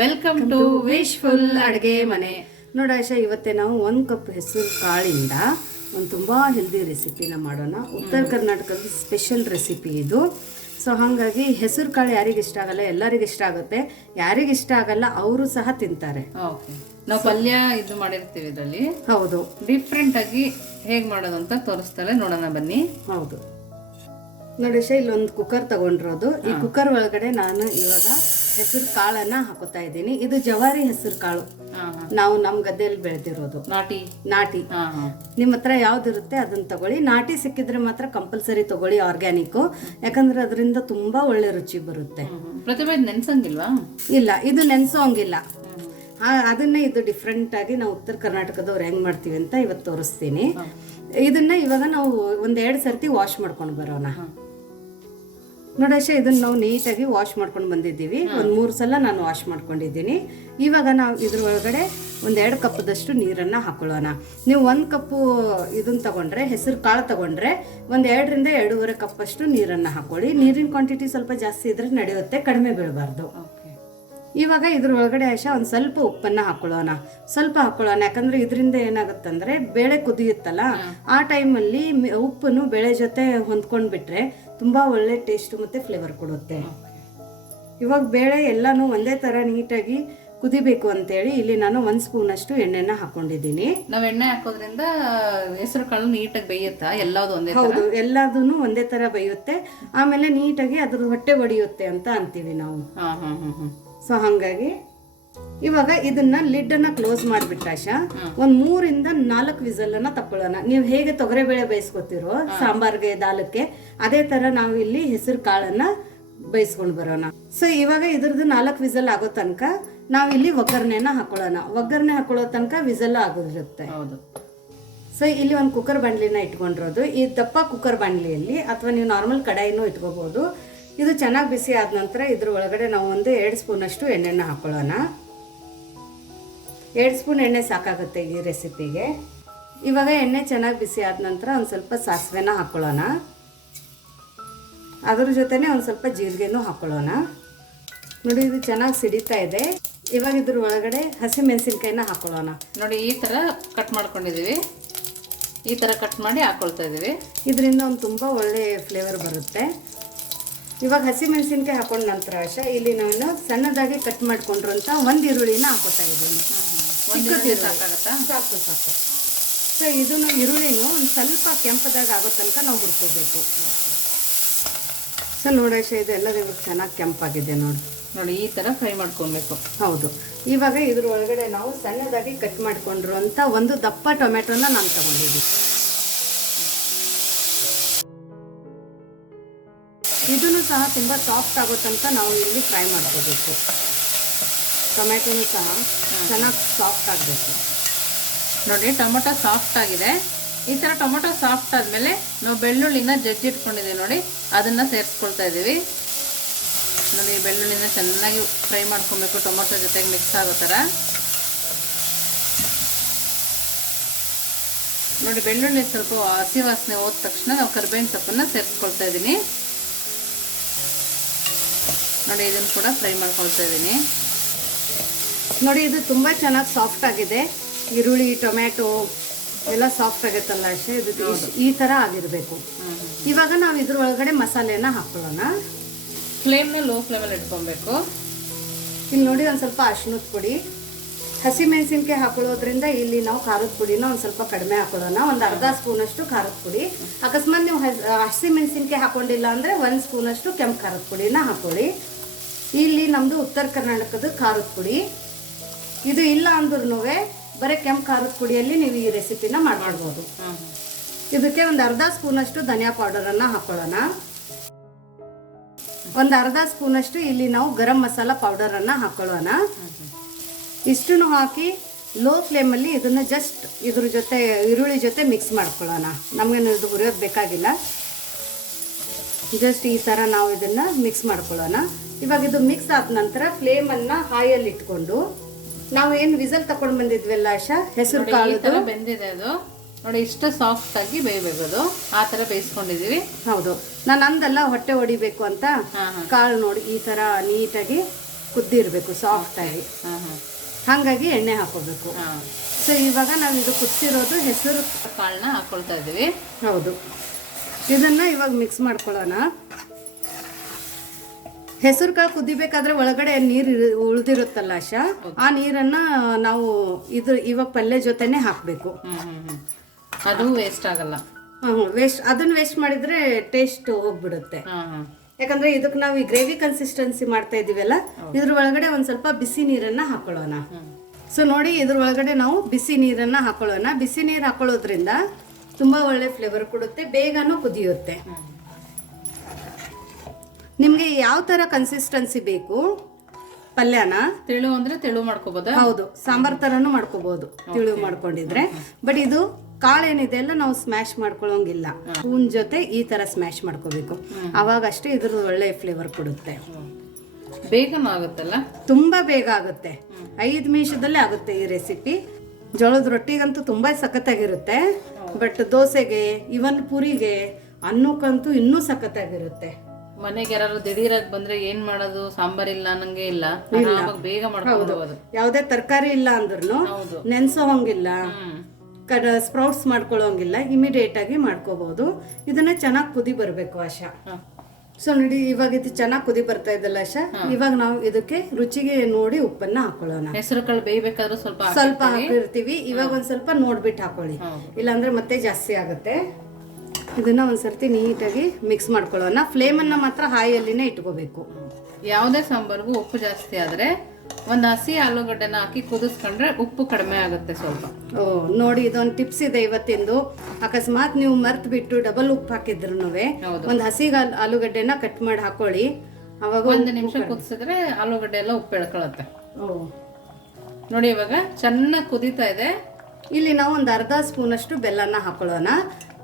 Welcome to wishful ಅಡುಗೆ ಮನೆ. ನೋಡಿ ಆಯ್ಷಾ ಇವತ್ತೇ ನಾವು ಒಂದು ಕಪ್ ಹೆಸರು ಕಾಳಿಂದ ಒಂದು ತುಂಬ ಹೆಲ್ದಿ ರೆಸಿಪಿನ ಮಾಡೋಣ. ಉತ್ತರ ಕರ್ನಾಟಕದ ಸ್ಪೆಷಲ್ ರೆಸಿಪಿ ಇದು. ಸೊ ಹಾಗಾಗಿ ಹೆಸರು ಕಾಳು ಯಾರಿಗೆ ಇಷ್ಟ ಆಗಲ್ಲ ಎಲ್ಲರಿಗೆ ಇಷ್ಟ ಆಗುತ್ತೆ. ಯಾರಿಗೆ ಇಷ್ಟ ಆಗಲ್ಲ ಅವರು ಸಹ ತಿಂತಾರೆ. ನಾವು ಪಲ್ಯ ಇದು ಮಾಡಿರ್ತೀವಿ ಇದರಲ್ಲಿ. ಹೌದು. ಡಿಫ್ರೆಂಟ್ ಆಗಿ ಹೇಗೆ ಮಾಡೋದು ಅಂತ ತೋರಿಸ್ತಾಳೆ ನೋಡೋಣ ಬನ್ನಿ. ಹೌದು. ನೋಡಿ ಇಲ್ಲೊಂದು ಕುಕ್ಕರ್ ತಗೊಂಡಿರೋದು. ಈ ಕುಕ್ಕರ್ ಒಳಗಡೆ ನಾನು ಇವಾಗ ಹೆಸರು ಕಾಳನ್ನ ಹಾಕೋತಾ ಇದ್ದೀನಿ. ಇದು ಜವಾರಿ ಹೆಸರು ಕಾಳು. ನಾವು ನಮ್ಮ ಗದ್ದೆಯಲ್ಲಿ ಬೆಳೆದಿರೋದು. ನಾಟಿ. ನಾಟಿ. ನಿಮ್ಮ ಹತ್ರ ಯಾವ್ದಿರುತ್ತೆ ಅದನ್ನ ತಗೊಳ್ಳಿ. ನಾಟಿ ಸಿಕ್ಕಿದ್ರೆ ಮಾತ್ರ ಕಂಪಲ್ಸರಿ ತಗೊಳ್ಳಿ ಆರ್ಗ್ಯಾನಿಕ್ ಯಾಕಂದ್ರೆ ಅದರಿಂದ ತುಂಬಾ ಒಳ್ಳೆ ರುಚಿ ಬರುತ್ತೆ. ಪ್ರತಿಭೆ ನೆನ್ಸಂಗಿಲ್ವಾ? ಇಲ್ಲ ಇದು ನೆನ್ಸೋಂಗಿಲ್ಲ. ಅದನ್ನ ಅದನ್ನೇ ಇದು ಡಿಫ್ರೆಂಟ್ ಆಗಿ ನಾವು ಉತ್ತರ ಕರ್ನಾಟಕದವ್ರು ಹೆಂಗ್ ಮಾಡ್ತೀವಿ ಅಂತ ಇವತ್ತು ತೋರಿಸ್ತೀನಿ. ಇದನ್ನ ಇವಾಗ ನಾವು ಒಂದ್ ಎರಡ್ ಸರ್ತಿ ವಾಶ್ ಮಾಡ್ಕೊಂಡು ಬರೋಣ. ನೋಡಶ ಇದನ್ನ ನಾವು ನೀಟಾಗಿ ವಾಶ್ ಮಾಡ್ಕೊಂಡು ಬಂದಿದ್ದೀವಿ. ಒಂದು ಮೂರು ಸಲ ನಾನು ವಾಶ್ ಮಾಡ್ಕೊಂಡಿದ್ದೀನಿ. ಇವಾಗ ನಾವು ಇದ್ರ ಒಳಗಡೆ ಒಂದೆರಡು ಎರಡು ಕಪ್ಪದಷ್ಟು ನೀರನ್ನು ಹಾಕೊಳ್ಳೋಣ. ನೀವು ಒಂದು ಕಪ್ಪು ಇದನ್ನು ತಗೊಂಡ್ರೆ ಹೆಸರು ಕಾಳು ತಗೊಂಡ್ರೆ ಒಂದು ಎರಡರಿಂದ ಎರಡೂವರೆ ಕಪ್ಪಷ್ಟು ನೀರನ್ನು ಹಾಕೊಳ್ಳಿ. ನೀರಿನ ಕ್ವಾಂಟಿಟಿ ಸ್ವಲ್ಪ ಜಾಸ್ತಿ ಇದ್ರೆ ನಡೆಯುತ್ತೆ ಕಡಿಮೆ ಬೀಳಬಾರ್ದು. ಇವಾಗ ಇದ್ರ ಒಳಗಡೆ ಆಶಾ ಒಂದು ಸ್ವಲ್ಪ ಉಪ್ಪನ್ನ ಹಾಕೊಳ್ಳೋಣ. ಸ್ವಲ್ಪ ಹಾಕೊಳ್ಳೋಣ. ಯಾಕಂದ್ರೆ ಇದರಿಂದ ಏನಾಗುತ್ತಂದ್ರೆ ಬೇಳೆ ಕುದಿಯುತ್ತಲ್ಲ ಆ ಟೈಮಲ್ಲಿ ಉಪ್ಪನ್ನು ಬೇಳೆ ಜೊತೆ ಹೊಂದ್ಕೊಂಡ್ ಬಿಟ್ರೆ ತುಂಬಾ ಒಳ್ಳೆ ಟೇಸ್ಟ್ ಮತ್ತೆ ಫ್ಲೇವರ್ ಕೊಡುತ್ತೆ. ಇವಾಗ ಬೇಳೆ ಎಲ್ಲಾನು ಒಂದೇ ತರ ನೀಟಾಗಿ ಕುದಿಬೇಕು ಅಂತೇಳಿ ಇಲ್ಲಿ ನಾನು ಒಂದ್ ಸ್ಪೂನ್ ಅಷ್ಟು ಎಣ್ಣೆನ ಹಾಕೊಂಡಿದ್ದೀನಿ. ನಾವ್ ಎಣ್ಣೆ ಹಾಕೋದ್ರಿಂದ ಹೆಸರು ಕಾಳು ನೀಟಾಗಿ ಬೇಯುತ್ತಾ? ಎಲ್ಲಾದೂ ಒಂದೇ ಹೌದು ಎಲ್ಲದೂ ಒಂದೇ ತರ ಬೇಯುತ್ತೆ. ಆಮೇಲೆ ನೀಟಾಗಿ ಅದ್ರ ಹೊಟ್ಟೆ ಒಡೆಯುತ್ತೆ ಅಂತ ಅಂತೀವಿ ನಾವು. ಹಾಂ ಹಾಂ ಹಾಂ ಹಾ. ಸೊ ಹಾಗಾಗಿ ಇವಾಗ ಇದನ್ನ ಲಿಡ್ ಅನ್ನ ಕ್ಲೋಸ್ ಮಾಡ್ಬಿಟ್ರಾಶ ಒಂದ್ ಮೂರಿಂದ ನಾಲ್ಕು ವಿಸಲ್ ಅನ್ನ ತಕೊಳ್ಳೋಣ. ನೀವು ಹೇಗೆ ತೊಗರೆಬೇಳೆ ಬೇಯಿಸ್ಕೊತಿರೋ ಸಾಂಬಾರ್ಗೆ ದಾಲಕ್ಕೆ ಅದೇ ತರ ನಾವು ಇಲ್ಲಿ ಹೆಸರು ಕಾಳನ್ನ ಬೇಯಿಸ್ಕೊಂಡು ಬರೋಣ. ಸೊ ಇವಾಗ ಇದ್ರದ್ದು ನಾಲ್ಕು ವಿಸಲ್ ಆಗೋ ತನಕ ನಾವು ಇಲ್ಲಿ ಒಗ್ಗರಣೆನ ಹಾಕೊಳ್ಳೋಣ. ಒಗ್ಗರಣೆ ಹಾಕೊಳ್ಳೋ ತನಕ ವಿಸಲ್ ಆಗೋದಿರುತ್ತೆ. ಸೊ ಇಲ್ಲಿ ಒಂದು ಕುಕ್ಕರ್ ಬಾಂಡ್ಲಿನ ಇಟ್ಕೊಂಡಿರೋದು. ಈ ದಪ್ಪ ಕುಕ್ಕರ್ ಬಾಂಡ್ಲಿಯಲ್ಲಿ ಅಥವಾ ನೀವು ನಾರ್ಮಲ್ ಕಡಾಯಿನೂ ಇಟ್ಕೋಬಹುದು ಇದು ಚೆನ್ನಾಗಿ ಬಿಸಿ ಆದ ನಂತರ ಇದ್ರ ಒಳಗಡೆ ನಾವು ಒಂದು ಎರಡು ಸ್ಪೂನಷ್ಟು ಎಣ್ಣೆನ ಹಾಕೊಳ್ಳೋಣ. ಎರಡು ಸ್ಪೂನ್ ಎಣ್ಣೆ ಸಾಕಾಗುತ್ತೆ ಈ ರೆಸಿಪಿಗೆ. ಇವಾಗ ಎಣ್ಣೆ ಚೆನ್ನಾಗಿ ಬಿಸಿ ಆದ ನಂತರ ಒಂದು ಸ್ವಲ್ಪ ಸಾಸಿವೆನ ಹಾಕೊಳ್ಳೋಣ. ಅದ್ರ ಜೊತೆನೆ ಒಂದು ಸ್ವಲ್ಪ ಜೀರಿಗೆನೂ ಹಾಕೊಳ್ಳೋಣ. ನೋಡಿ ಇದು ಚೆನ್ನಾಗಿ ಸಿಡಿತಾ ಇದೆ. ಇವಾಗ ಇದ್ರ ಒಳಗಡೆ ಹಸಿ ಮೆಣಸಿನ್ಕಾಯಿನ ಹಾಕೊಳ್ಳೋಣ. ನೋಡಿ ಈ ಥರ ಕಟ್ ಮಾಡ್ಕೊಂಡಿದ್ದೀವಿ ಈ ಥರ ಕಟ್ ಮಾಡಿ ಹಾಕ್ಕೊಳ್ತಾ ಇದ್ದೀವಿ ಇದರಿಂದ ಒಂದು ತುಂಬ ಒಳ್ಳೆಯ ಫ್ಲೇವರ್ ಬರುತ್ತೆ. ಇವಾಗ ಹಸಿ ಮೆಣಸಿನ್ಕಾಯಿ ಹಾಕೊಂಡ ನಂತರ ಆಶಾ ಇಲ್ಲಿ ನಾನು ಸಣ್ಣದಾಗಿ ಕಟ್ ಮಾಡ್ಕೊಂಡಿರೋಂಥ ಒಂದು ಈರುಳ್ಳಿನ ಹಾಕೋತಾ ಇದ್ದೀನಿ ಸಾಕಾಗತ್ತಾ? ಸಾಕು ಸಾಕು. ಸೊ ಇದನ್ನು ಈರುಳ್ಳಿನೂ ಒಂದು ಸ್ವಲ್ಪ ಕೆಂಪದಾಗ ಆಗೋ ತನಕ ನಾವು ಹುರ್ಕೋಬೇಕು. ಸೊ ನೋಡಾಶ ಇದು ಎಲ್ಲದ ಚೆನ್ನಾಗಿ ಕೆಂಪಾಗಿದೆ ನೋಡಿ. ನೋಡಿ ಈ ಥರ ಫ್ರೈ ಮಾಡ್ಕೊಬೇಕು ಹೌದು. ಇವಾಗ ಇದ್ರ ಒಳಗಡೆ ನಾವು ಸಣ್ಣದಾಗಿ ಕಟ್ ಮಾಡ್ಕೊಂಡಿರುವಂಥ ಒಂದು ದಪ್ಪ ಟೊಮೆಟೊನ ನಾನು ತಗೊಂಡಿದ್ದೀನಿ. ಸಹ ತುಂಬ ಸಾಫ್ಟ್ ಆಗೋ ತನಕ ನಾವು ಇಲ್ಲಿ ಫ್ರೈ ಮಾಡ್ಕೋಬೇಕು. ಟೊಮೆಟೊನು ಸಹ ಚೆನ್ನಾಗಿ ಸಾಫ್ಟ್ ಆಗಬೇಕು. ನೋಡಿ, ಟೊಮೊಟೊ ಸಾಫ್ಟ್ ಆಗಿದೆ. ಈ ಥರ ಟೊಮೊಟೊ ಸಾಫ್ಟ್ ಆದಮೇಲೆ ನಾವು ಬೆಳ್ಳುಳ್ಳಿನ ಜಜ್ಜಿಟ್ಕೊಂಡಿದ್ದೀವಿ ನೋಡಿ, ಅದನ್ನು ಸೇರಿಸ್ಕೊಳ್ತಾ ಇದ್ದೀವಿ. ನೋಡಿ ಬೆಳ್ಳುಳ್ಳಿನ ಚೆನ್ನಾಗಿ ಫ್ರೈ ಮಾಡ್ಕೊಬೇಕು, ಟೊಮೊಟೊ ಜೊತೆಗೆ ಮಿಕ್ಸ್ ಆಗೋ ಥರ ನೋಡಿ, ಬೆಳ್ಳುಳ್ಳಿ ಸ್ವಲ್ಪ ಹಸಿ ವಾಸನೆ ಹೋದ ತಕ್ಷಣ ನಾವು ಕರ್ಬೇವಿನ ಸೊಪ್ಪನ್ನು ಸೇರಿಸ್ಕೊಳ್ತಾ ಇದ್ದೀನಿ. ನೋಡಿ ಇದನ್ನು ಕೂಡ ಫ್ರೈ ಮಾಡ್ಕೊಳ್ತಾ ಇದ್ದೀನಿ. ನೋಡಿ ಇದು ತುಂಬ ಚೆನ್ನಾಗಿ ಸಾಫ್ಟ್ ಆಗಿದೆ. ಈರುಳ್ಳಿ ಟೊಮ್ಯಾಟೊ ಎಲ್ಲ ಸಾಫ್ಟ್ ಆಗುತ್ತಲ್ಲ ಅಷ್ಟೇ ಇದು ಈ ಥರ ಆಗಿರಬೇಕು. ಇವಾಗ ನಾವು ಇದ್ರ ಒಳಗಡೆ ಮಸಾಲೆನ ಹಾಕೊಳ್ಳೋಣ. ಫ್ಲೇಮ್ನ ಲೋ ಫ್ಲೇಮಲ್ಲಿ ಇಟ್ಕೊಬೇಕು. ಇಲ್ಲಿ ನೋಡಿ ಒಂದು ಸ್ವಲ್ಪ ಅಶ್ನದ ಪುಡಿ. ಹಸಿ ಮೆಣಸಿನ್ಕಾಯಿ ಹಾಕೊಳ್ಳೋದ್ರಿಂದ ಇಲ್ಲಿ ನಾವು ಖಾರದ ಪುಡಿನ ಒಂದು ಸ್ವಲ್ಪ ಕಡಿಮೆ ಹಾಕೊಳ್ಳೋಣ. ಒಂದು ಅರ್ಧ ಸ್ಪೂನಷ್ಟು ಖಾರದ ಪುಡಿ. ಅಕಸ್ಮಾತ್ ನೀವು ಹಸ್- ಹಸಿ ಮೆಣಸಿನ್ಕಾಯಿ ಹಾಕೊಂಡಿಲ್ಲ ಅಂದರೆ ಒಂದು ಸ್ಪೂನಷ್ಟು ಕೆಂಪು ಖಾರದ ಪುಡಿನ ಹಾಕೊಳ್ಳಿ. ಇಲ್ಲಿ ನಮ್ಮದು ಉತ್ತರ ಕರ್ನಾಟಕದ ಖಾರದ ಪುಡಿ. ಇದು ಇಲ್ಲ ಅಂದ್ರೂ ಬರೀ ಕೆಂಪು ಖಾರದ ಪುಡಿಯಲ್ಲಿ ನೀವು ಈ ರೆಸಿಪಿನ ಮಾಡ್ಬೋದು ಇದಕ್ಕೆ ಒಂದು ಅರ್ಧ ಸ್ಪೂನಷ್ಟು ಧನಿಯಾ ಪೌಡರನ್ನು ಹಾಕೊಳ್ಳೋಣ. ಒಂದು ಅರ್ಧ ಸ್ಪೂನಷ್ಟು ಇಲ್ಲಿ ನಾವು ಗರಂ ಮಸಾಲ ಪೌಡರನ್ನು ಹಾಕೊಳ್ಳೋಣ. ಇಷ್ಟನ್ನು ಹಾಕಿ ಲೋ ಫ್ಲೇಮಲ್ಲಿ ಇದನ್ನು ಜಸ್ಟ್ ಇದ್ರ ಜೊತೆ, ಈರುಳ್ಳಿ ಜೊತೆ ಮಿಕ್ಸ್ ಮಾಡ್ಕೊಳ್ಳೋಣ. ನಮಗೇನು ಇದು ಹುರಿಯೋದು ಬೇಕಾಗಿಲ್ಲ. ಜಸ್ಟ್ ಈ ಥರ ನಾವು ಇದನ್ನು ಮಿಕ್ಸ್ ಮಾಡ್ಕೊಳ್ಳೋಣ. ಇವಾಗ ಇದು ಮಿಕ್ಸ್ ಆದ ನಂತರ ಫ್ಲೇಮನ್ನು ಹಾಯಲ್ಲಿ ಇಟ್ಕೊಂಡು ನಾವು ಏನು ವಿಸಲ್ ತಗೊಂಡು ಬಂದಿದ್ವಲ್ಲ ಆಶಾ? ಹೆಸರು ಕಾಳು ತರ ಬೆಂದಿದೆ ಅದು. ನೋಡಿ ಇಷ್ಟು ಸಾಫ್ಟ್ ಆಗಿ ಬೇಯಬೇಕು ಅದು ಆ ತರ ಬೇಯಿಸ್ಕೊಂಡಿದೀವಿ ಹೌದು. ನಾನು ಅಂದಲ್ಲ ಹೊಟ್ಟೆ ಹೊಡಿಬೇಕು ಅಂತ. ಕಾಳು ನೋಡಿ ಈ ಥರ ನೀಟಾಗಿ ಕುದ್ದಿರಬೇಕು ಸಾಫ್ಟಾಗಿ ಆಗಿ. ಹಾಗಾಗಿ ಎಣ್ಣೆ ಹಾಕೋಬೇಕು. ಸೊ ಇವಾಗ ನಾವು ಇದು ಕುದಿಸಿರೋದು ಹೆಸರು ಕಾಳನ್ನ ಹಾಕೊಳ್ತಾ ಇದ್ದೀವಿ. ಹೌದು. ಇದನ್ನ ಇವಾಗ ಮಿಕ್ಸ್ ಮಾಡ್ಕೊಳ್ಳೋಣ. ಹೆಸರು ಕಾಳು ಕುದಿಬೇಕಾದ್ರೆ ಒಳಗಡೆ ನೀರು ಉಳಿದಿರುತ್ತಲ್ಲ ಆಶಾ? ಆ ನೀರನ್ನ ನಾವು ಇದು ಇವಾಗ ಪಲ್ಯ ಜೊತೆನೆ ಹಾಕಬೇಕು. ಅದು ವೇಸ್ಟ್ ಆಗಲ್ಲ. ವೇಸ್ಟ್ ಅದನ್ನ ವೇಸ್ಟ್ ಮಾಡಿದ್ರೆ ಟೇಸ್ಟ್ ಹೋಗ್ಬಿಡುತ್ತೆ. ಯಾಕಂದ್ರೆ ಇದಕ್ಕೆ ನಾವು ಈ ಗ್ರೇವಿ ಕನ್ಸಿಸ್ಟೆನ್ಸಿ ಮಾಡ್ತಾ ಇದೀವಲ್ಲ ಇದ್ರ ಒಳಗಡೆ ಒಂದ್ ಸ್ವಲ್ಪ ಬಿಸಿ ನೀರನ್ನ ಹಾಕೊಳ್ಳೋಣ. ಸೊ ನೋಡಿ ಇದ್ರ ಒಳಗಡೆ ನಾವು ಬಿಸಿ ನೀರನ್ನ ಹಾಕೊಳ್ಳೋಣ. ಬಿಸಿ ನೀರು ಹಾಕೊಳ್ಳೋದ್ರಿಂದ ತುಂಬಾ ಒಳ್ಳೆ ಫ್ಲೇವರ್ ಕೊಡುತ್ತೆ ಬೇಗನೂ ಕುದಿಯುತ್ತೆ. ನಿಮಗೆ ಯಾವ ತರ ಕನ್ಸಿಸ್ಟೆನ್ಸಿ ಬೇಕು? ಪಲ್ಯನ? ತಿಳು ಅಂದರೆ ತಿಳು ಮಾಡ್ಕೋಬೋದಾ? ಹೌದು ಸಾಂಬಾರ್ ತರನು ಮಾಡ್ಕೋಬಹುದು ತಿಳು ಮಾಡ್ಕೊಂಡಿದ್ರೆ. ಬಟ್ ಇದು ಕಾಳೇನಿದೆ ಎಲ್ಲ ನಾವು ಸ್ಮ್ಯಾಶ್ ಮಾಡ್ಕೊಳ್ಳೋಂಗಿಲ್ಲ ಹೂನ್ ಜೊತೆ ಈ ತರ ಸ್ಮ್ಯಾಶ್ ಮಾಡ್ಕೋಬೇಕು. ಅವಾಗ ಅಷ್ಟೇ ಇದ್ರ ಒಳ್ಳೆ ಫ್ಲೇವರ್ ಕೊಡುತ್ತೆ. ಬೇಗ ಆಗುತ್ತಲ್ಲ? ತುಂಬಾ ಬೇಗ ಆಗುತ್ತೆ. ಐದು ನಿಮಿಷದಲ್ಲೇ ಆಗುತ್ತೆ ಈ ರೆಸಿಪಿ ಜೋಳದ ರೊಟ್ಟಿಗಂತೂ ತುಂಬಾ ಸಖತ್ತಾಗಿರುತ್ತೆ. ಬಟ್ ದೋಸೆಗೆ ಇವನ್ ಪುರಿಗೆ ಅನ್ನಕ್ಕಂತೂ ಇನ್ನೂ ಸಖತ್ತಾಗಿರುತ್ತೆ. ಮನೆಗೆ ಯಾರು ದಿಢೀರಾಗಿ ಬಂದ್ರೆ ಏನ್ ಮಾಡೋದು? ಸಾಂಬಾರ್ ಇಲ್ಲ ನಂಗೆ ಇಲ್ಲ. ಬೇಗ ಮಾಡ್ಕೋಬಹುದು ಯಾವ್ದೇ ತರಕಾರಿ ಇಲ್ಲ ಅಂದ್ರೂ ನೆನ್ಸೋ ಹಂಗಿಲ್ಲ ಕಡ ಸ್ಪ್ರೌಟ್ಸ್ ಮಾಡ್ಕೊಳ್ಳೋಂಗಿಲ್ಲ ಇಮಿಡಿಯೇಟ್ ಆಗಿ ಮಾಡ್ಕೋಬಹುದು ಇದನ್ನ ಚೆನ್ನಾಗಿ ಕುದಿ ಬರಬೇಕು ಆಶಾ. ಸೊ ನೋಡಿ ಇವಾಗ ಇದು ಚೆನ್ನಾಗಿ ಕುದಿ ಬರ್ತಾ ಇದ್ದಲ್ಲ ಆಶಾ? ಇವಾಗ ನಾವು ಇದಕ್ಕೆ ರುಚಿಗೆ ನೋಡಿ ಉಪ್ಪನ್ನ ಹಾಕೊಳ್ಳೋಣ. ಹೆಸರು ಕಾಳು ಬೇಯಬೇಕಾದ್ರೂ ಸ್ವಲ್ಪ ಸ್ವಲ್ಪ ಹಾಕಿರ್ತೀವಿ. ಇವಾಗ ಒಂದ್ ಸ್ವಲ್ಪ ನೋಡ್ಬಿಟ್ಟು ಹಾಕೊಳ್ಳಿ. ಇಲ್ಲಾಂದ್ರೆ ಮತ್ತೆ ಜಾಸ್ತಿ ಆಗುತ್ತೆ. ಇದನ್ನ ಒಂದ್ಸರ್ತಿ ನೀಟಾಗಿ ಮಿಕ್ಸ್ ಮಾಡ್ಕೊಳ್ಳೋಣ. ಫ್ಲೇಮ್ ಅನ್ನ ಮಾತ್ರ ಹಾಯಲ್ಲಿನೇ ಇಟ್ಕೋಬೇಕು. ಯಾವುದೇ ಸಾಂಬಾರ್ಗೂ ಉಪ್ಪು ಜಾಸ್ತಿ ಆದ್ರೆ ಒಂದ್ ಹಸಿ ಆಲೂಗಡ್ಡೆನ ಹಾಕಿ ಕುದಿಸ್ಕೊಂಡ್ರೆ ಉಪ್ಪು ಕಡಿಮೆ ಆಗುತ್ತೆ ಸ್ವಲ್ಪ. ಓ ನೋಡಿ ಇದೊಂದು ಟಿಪ್ಸ್ ಇದೆ ಇವತ್ತಿಂದು. ಅಕಸ್ಮಾತ್ ನೀವು ಮರ್ತ್ ಬಿಟ್ಟು ಡಬಲ್ ಉಪ್ಪು ಹಾಕಿದ್ರು ಒಂದು ಒಂದ್ ಹಸಿ ಆಲ್- ಆಲೂಗಡ್ಡೆನ ಕಟ್ ಮಾಡಿ ಹಾಕೊಳ್ಳಿ ಅವಾಗ ಒಂದು ನಿಮಿಷ ಕುದಿಸಿದ್ರೆ ಆಲೂಗಡ್ಡೆ ಎಲ್ಲ ಉಪ್ಪು ಎಳ್ಕೊಳತ್ತೆ. ಓ. ನೋಡಿ ಇವಾಗ ಚೆನ್ನಾಗಿ ಕುದೀತಾ ಇದೆ. ಇಲ್ಲಿ ನಾವು ಒಂದು ಅರ್ಧ ಸ್ಪೂನ್ ಅಷ್ಟು ಬೆಲ್ಲನ ಹಾಕೊಳ್ಳೋಣ.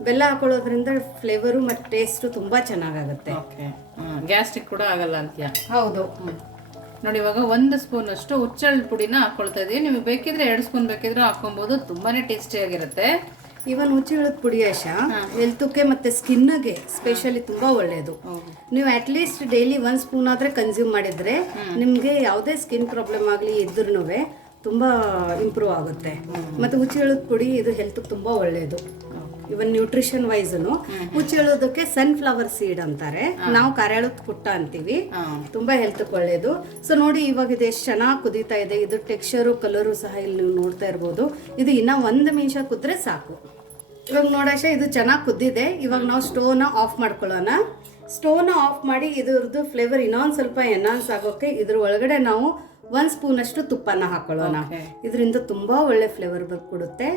ಬೆಲ್ಲ ಹಾಕೊಳ್ಳೋದ್ರಿಂದ ಫ್ಲೇವರು ಮತ್ತು ಟೇಸ್ಟು ತುಂಬಾ ಚೆನ್ನಾಗಾಗುತ್ತೆ. ಓಕೆ ಗ್ಯಾಸ್ಟ್ರಿಕ್ ಕೂಡ ಆಗಲ್ಲ ಅಂತ ಹೌದು. ನೋಡಿ ಇವಾಗ ಒಂದು ಸ್ಪೂನ್ ಅಷ್ಟು ಹುಚ್ಚಳ್ಳ ಪುಡಿನ ಹಾಕ್ಕೊಳ್ತಾ ಇದ್ದೀವಿ ನಿಮಗೆ ಬೇಕಿದ್ರೆ ಎರಡು ಸ್ಪೂನ್ ಬೇಕಿದ್ರೆ ಹಾಕೊಬಹುದು ತುಂಬಾನೇ ಟೇಸ್ಟಿ ಆಗಿರುತ್ತೆ. ಇವನ್ ಹುಚ್ಚಿಳದ ಪುಡಿ ಆಶ ಹೆಲ್ತಕ್ಕೆ ಮತ್ತೆ ಸ್ಕಿನ್ಗೆ ಸ್ಪೆಷಲಿ ತುಂಬಾ ಒಳ್ಳೆಯದು ನೀವು at least daily one spoon ಆದ್ರೆ ಕನ್ಸ್ಯೂಮ್ ಮಾಡಿದ್ರೆ ನಿಮ್ಗೆ ಯಾವುದೇ ಸ್ಕಿನ್ ಪ್ರಾಬ್ಲಮ್ ಆಗಲಿ ಇದ್ರೂ ತುಂಬಾ ಇಂಪ್ರೂವ್ ಆಗುತ್ತೆ. ಮತ್ತೆ ಹುಚ್ಚಿಳದ ಪುಡಿ ಇದು ಹೆಲ್ತ್ ತುಂಬಾ ಒಳ್ಳೆಯದು ಇವನ್ ನ್ಯೂಟ್ರಿಷನ್ ವೈಸ್ನು ಹುಚ್ಚೇಳೋದಕ್ಕೆ ಸನ್ಫ್ಲವರ್ ಸೀಡ್ ಅಂತಾರೆ. ನಾವು ಕರೆಳದ ಪುಟ್ಟ ಅಂತೀವಿ. ತುಂಬಾ ಹೆಲ್ತ್ ಒಳ್ಳೇದು. ಸೊ ನೋಡಿ ಇವಾಗ ಇದು ಎಷ್ಟು ಚೆನ್ನಾಗಿ ಕುದೀತಾ ಇದೆ. ಇದು ಟೆಕ್ಸ್ಚರು ಕಲರು ಸಹ ಇಲ್ಲಿ ನೀವು ನೋಡ್ತಾ ಇರ್ಬೋದು. ಇದು ಇನ್ನ ಒಂದು ನಿಮಿಷ ಕುದ್ರೆ ಸಾಕು. ಇವಾಗ ನೋಡಾಶ ಇದು ಚೆನ್ನಾಗಿ ಕುದ್ದಿದೆ. ಇವಾಗ ನಾವು ಸ್ಟೋವ್ನ ಆಫ್ ಮಾಡ್ಕೊಳ್ಳೋಣ. ಸ್ಟೋವ್ನ ಆಫ್ ಮಾಡಿ ಇದ್ರದ್ದು ಫ್ಲೇವರ್ ಇನ್ನೊಂದು ಸ್ವಲ್ಪ ಎನ್ಹಾನ್ಸ್ ಆಗೋಕೆ ಇದ್ರ ಒಳಗಡೆ ನಾವು ಒಂದು ಸ್ಪೂನ್ ಅಷ್ಟು ತುಪ್ಪನ ಹಾಕೊಳ್ಳೋಣ. ಇದರಿಂದ ತುಂಬಾ ಒಳ್ಳೆ ಫ್ಲೇವರ್ ಕೊಡುತ್ತೆ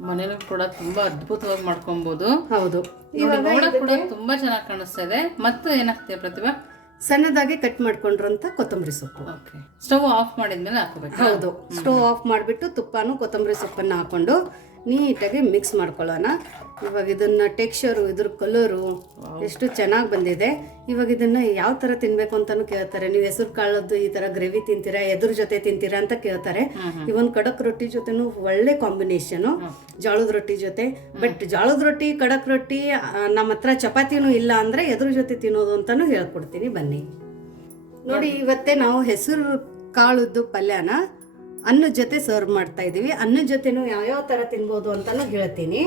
ಮನೇಲಿ ಕೂಡ ತುಂಬಾ ಅದ್ಭುತವಾಗಿ ಮಾಡ್ಕೊಬಹುದು ಹೌದು. ಇವಾಗ ನೋಡಕ್ ಕೂಡ ತುಂಬಾ ಚೆನ್ನಾಗಿ ಕಾಣಿಸ್ತಾ ಇದೆ ಮತ್ತೆ ಏನಾಗ್ತದೆ ಪ್ರತಿಭಾ? ಸಣ್ಣದಾಗಿ ಕಟ್ ಮಾಡ್ಕೊಂಡ್ರಂತ ಕೊತ್ತಂಬರಿ ಸೊಪ್ಪು. ಓಕೆ. ಸ್ಟವ್ ಆಫ್ ಮಾಡಿದ್ಮೇಲೆ ಹಾಕೋಬೇಕು. ಹೌದು. ಸ್ಟವ್ ಆಫ್ ಮಾಡಿಬಿಟ್ಟು ತುಪ್ಪನೂ ಕೊತ್ತಂಬರಿ ಸೊಪ್ಪನ್ನು ಹಾಕೊಂಡು ನೀಟಾಗಿ ಮಿಕ್ಸ್ ಮಾಡ್ಕೊಳ್ಳೋಣ. ಇವಾಗ ಇದನ್ನ ಟೆಕ್ಸ್ಚರು ಇದ್ರ ಕಲರು ಎಷ್ಟು ಚೆನ್ನಾಗಿ ಬಂದಿದೆ. ಇವಾಗ ಇದನ್ನ ಯಾವ ಥರ ತಿನ್ನಬೇಕು ಅಂತಲೂ ಕೇಳ್ತಾರೆ. ನೀವು ಹೆಸರು ಕಾಳದ್ದು ಈ ಥರ ಗ್ರೇವಿ ತಿಂತೀರಾ ಎದ್ರ ಜೊತೆ ತಿಂತೀರಾ ಅಂತ ಕೇಳ್ತಾರೆ. ಇವನ್ ಕಡಕ್ ರೊಟ್ಟಿ ಜೊತೆನೂ ಒಳ್ಳೆ ಕಾಂಬಿನೇಷನು ಜೋಳದ ರೊಟ್ಟಿ ಜೊತೆ. ಬಟ್ ಜೋಳದ ರೊಟ್ಟಿ ಕಡಕ್ ರೊಟ್ಟಿ ನಮ್ಮ ಹತ್ರ ಚಪಾತಿನೂ ಇಲ್ಲ ಅಂದ್ರೆ ಎದ್ರ ಜೊತೆ ತಿನ್ನೋದು ಅಂತಲೂ ಹೇಳ್ಕೊಡ್ತೀನಿ. ಬನ್ನಿ. ನೋಡಿ ಇವತ್ತೇ ನಾವು ಹೆಸರು ಕಾಳದ್ದು ಪಲ್ಯನ ಅನ್ನದ ಜೊತೆ ಸರ್ವ್ ಮಾಡ್ತಾ ಇದೀವಿ ಅನ್ನದ ಜೊತೆನೂ ಯಾವ್ಯಾವ ತರ ತಿನ್ಬೋದು ಅಂತಲೂ ಹೇಳ್ತೀನಿ.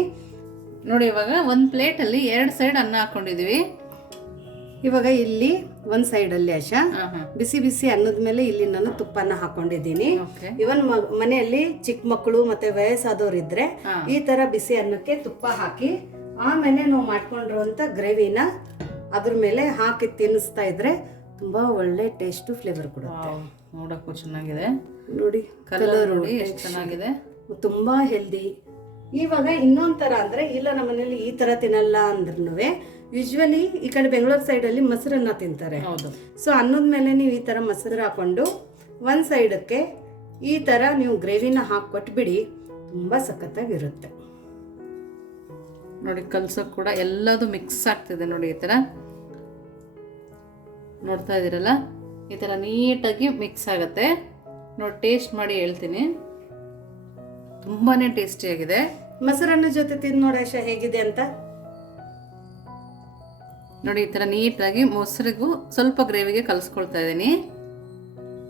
ನೋಡಿ ಇವಾಗ ಒಂದು ಪ್ಲೇಟ್ ಅಲ್ಲಿ ಎರಡ್ ಸೈಡ್ ಅನ್ನ ಹಾಕೊಂಡಿದೀವಿ ಇವಾಗ ಇಲ್ಲಿ ಒಂದು ಸೈಡ್ ಅಲ್ಲಿ ಆಶಾ. ಹಾ ಹಾ. ಬಿಸಿ ಬಿಸಿ ಅನ್ನದ ಮೇಲೆ ಇಲ್ಲಿ ನಾನು ತುಪ್ಪನ ಹಾಕೊಂಡಿದ್ದೀನಿ. ಇವನ್ ಮನೆಯಲ್ಲಿ ಚಿಕ್ಕ ಮಕ್ಕಳು ಮತ್ತೆ ವಯಸ್ಸಾದವ್ರು ಇದ್ರೆ ಈ ತರ ಬಿಸಿ ಅನ್ನಕ್ಕೆ ತುಪ್ಪ ಹಾಕಿ ಆಮೇಲೆ ನಾವು ಮಾಡ್ಕೊಂಡಿರುವಂತ ಗ್ರೇವಿನ ಅದ್ರ ಮೇಲೆ ಹಾಕಿ ತಿನ್ನಿಸ್ತಾ ಇದ್ರೆ ತುಂಬಾ ಒಳ್ಳೆ ಟೇಸ್ಟ್ ಫ್ಲೇವರ್ ಕೊಡುತ್ತೆ. ನೋಡಕ್ಕೂ ಚೆನ್ನಾಗಿದೆ. ನೋಡಿ ಕಲರ್ ನೋಡಿ ಎಷ್ಟು ಚೆನ್ನಾಗಿದೆ. ತುಂಬಾ ಹೆಲ್ದಿ ಇವಾಗ ಇನ್ನೊಂದು ಥರ ಅಂದರೆ ಇಲ್ಲ ನಮ್ಮ ಮನೇಲಿ ಈ ತರ ತಿನ್ನಲ್ಲ ಅಂದ್ರೂ ಯೂಶ್ವಲಿ ಈ ಕಡೆ ಬೆಂಗಳೂರು ಸೈಡ್ ಅಲ್ಲಿ ಮೊಸರನ್ನ ತಿಂತಾರೆ. ಹೌದು. ಸೊ ಅನ್ನದ ಮೇಲೆ ನೀವು ಈ ತರ ಮೊಸರು ಹಾಕೊಂಡು ಒಂದು ಸೈಡಕ್ಕೆ ಈ ತರ ನೀವು ಗ್ರೇವಿನ ಹಾಕಿ ಕೊಟ್ಬಿಡಿ ತುಂಬಾ ಸಖತ್ತಾಗಿರುತ್ತೆ. ನೋಡಿ ಕಲ್ಸೋಕೆ ಕೂಡ ಎಲ್ಲದು ಮಿಕ್ಸ್ ಆಗ್ತಿದೆ ನೋಡಿ ಈ ತರ ನೋಡ್ತಾ ಇದೀರಲ್ಲ ಈ ಥರ ನೀಟಾಗಿ ಮಿಕ್ಸ್ ಆಗುತ್ತೆ. ನೋಡಿ ಟೇಸ್ಟ್ ಮಾಡಿ ಹೇಳ್ತೀನಿ. ತುಂಬಾ ಟೇಸ್ಟಿಯಾಗಿದೆ ಮೊಸರನ್ನ ಜೊತೆ ತಿಂದು ನೋಡ ಆಶಾ ಹೇಗಿದೆ ಅಂತ? ನೋಡಿ ಈ ಥರ ನೀಟಾಗಿ ಮೊಸರಿಗೂ ಸ್ವಲ್ಪ ಗ್ರೇವಿಗೆ ಕಲಿಸ್ಕೊಳ್ತಾ ಇದ್ದೀನಿ.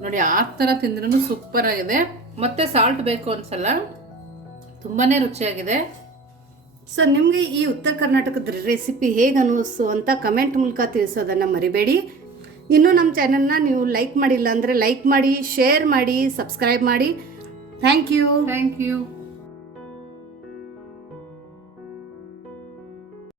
ನೋಡಿ ಆ ಥರ ತಿಂದ್ರೂ ಸೂಪರ್ ಆಗಿದೆ. ಮತ್ತೆ ಸಾಲ್ಟ್ ಬೇಕು ಅನ್ಸಲ್ಲ? ತುಂಬಾ ರುಚಿಯಾಗಿದೆ. ಸೊ ನಿಮಗೆ ಈ ಉತ್ತರ ಕರ್ನಾಟಕದ ರೆಸಿಪಿ ಹೇಗೆ ಅನ್ನಿಸು ಅಂತ ಕಮೆಂಟ್ ಮೂಲಕ ತಿಳಿಸೋದನ್ನು ಮರಿಬೇಡಿ. ಇನ್ನೂ ನಮ್ಮ ಚಾನಲ್ನ ನೀವು ಲೈಕ್ ಮಾಡಿಲ್ಲ ಅಂದರೆ ಲೈಕ್ ಮಾಡಿ ಶೇರ್ ಮಾಡಿ ಸಬ್ಸ್ಕ್ರೈಬ್ ಮಾಡಿ. Thank you thank you